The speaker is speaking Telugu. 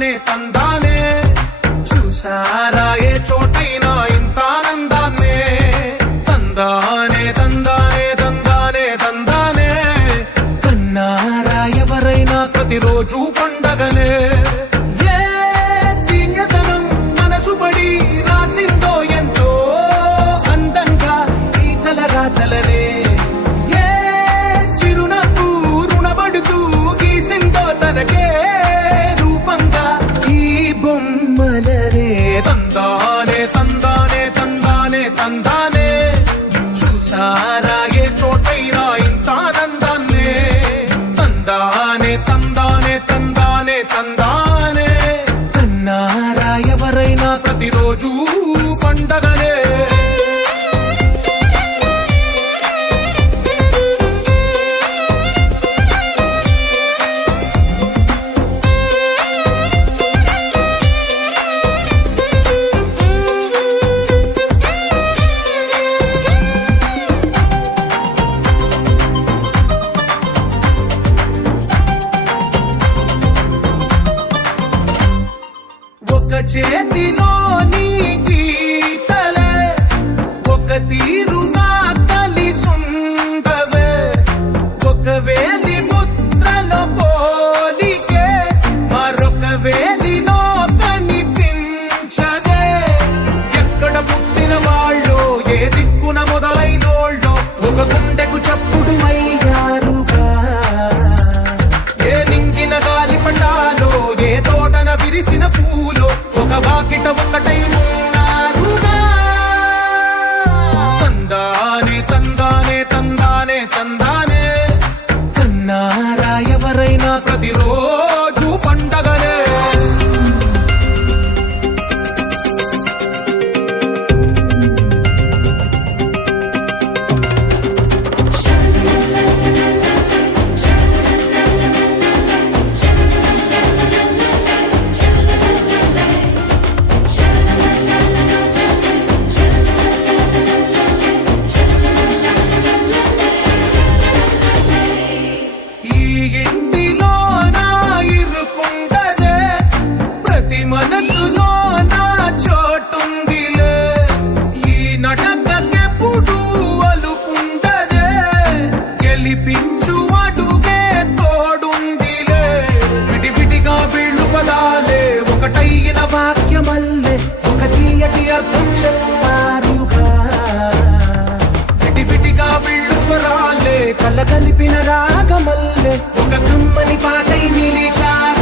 తందానే తందానే చూసారా ఏ చోటైనా ఇంత ఆనందాన్నే తందానే తందానే తందానే తందానే కన్నారా ఎవరైనా ప్రతిరోజు పండగనే రాతలనే ఏ చిరునవ్వు రుణపడుతూ గీసిందో తనకే రూపంగా ఈ బొమ్మలనే తందానే తందానే తందానే తందానే చూసారా ఏ చోటైనా ఇంత ఆనందాన్నే తందానే తందానే తందానే తందానే కన్నారా ఎవరైనా ప్రతిరోజు పండగనే చేతిలో నీ గీతలే ఒక తీరుగా కలిసుండవే ఒక వేలి ముద్రలో పోలికే మరొక వేలిలో కనిపించదే ఎక్కడ పుట్టిన వాళ్ళు ఏ దిక్కున మొదలైనోళ్ళో ఒక గుండెకు చప్పుడు అయ్యారుగా ఏ నింగిన గాలి పండాలో ఏ తోటన విరిసిన పూలో ఒక వాకిట ఒకటై ఉన్నారుగా తందానే తందానే తందానే తందానే కన్నారా ఎవరైనా ప్రతిరోజు పండగనే మనసులో నా చోటుందిలే ఈ నటకెప్పుడు అలుపుండదే గెలిపించు అడుగే తోడుందిలే విడివిడిగా వీళ్ళు పదాలే ఒకటైన వాక్యమల్లే ఒక తీయటి అర్థం చెప్పారుగా విడివిడిగా వీళ్ళు స్వరాలే కలగలిపిన రాగమల్లే ఒక కమ్మని పాటై నిలిచారు